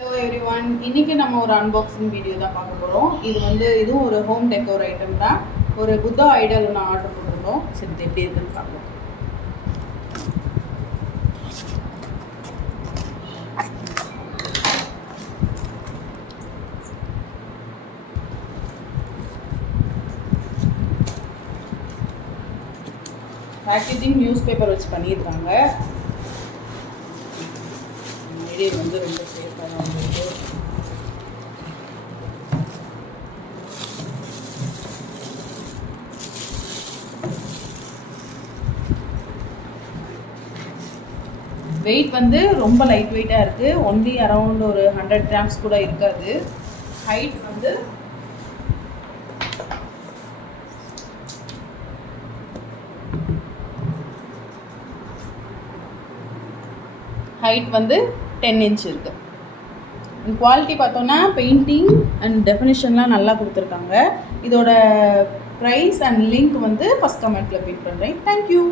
Hello every one, இன்றைக்கி நம்ம ஒரு அன்பாக்சிங் வீடியோ தான் பார்க்க போகிறோம். இதுவும் ஒரு ஹோம் டெக்கோர் ஐட்டம் தான். ஒரு புத்தா ஐடல் ஒன்று ஆர்டர் போட்டிருந்தோம். சரி, எப்படி இருக்குன்னு பார்க்கலாம். பேக்கேஜிங் நியூஸ் பேப்பர் வச்சு பண்ணியிருக்காங்க. மெட்டீரியல் வந்து ரொம்ப சேஃபாக தான் வந்துருக்கு. வெயிட் வந்து ரொம்ப லைட் வெயிட்டாக இருக்குது. ஒன்லி அரௌண்ட் ஒரு 100 கிராம்ஸ் கூட இருக்காது. ஹைட் வந்து ஹைட் வந்து 10 இன்ச் இருக்குது. குவாலிட்டி பார்த்தோன்னா பெயிண்டிங் அண்ட் டெஃபினிஷன்லாம் நல்லா கொடுத்துருக்காங்க. இதோட ப்ரைஸ் அண்ட் லிங்க் வந்து ஃபஸ்ட் கமெண்ட்டில் பின் பண்ணுறேன். தேங்க்யூ.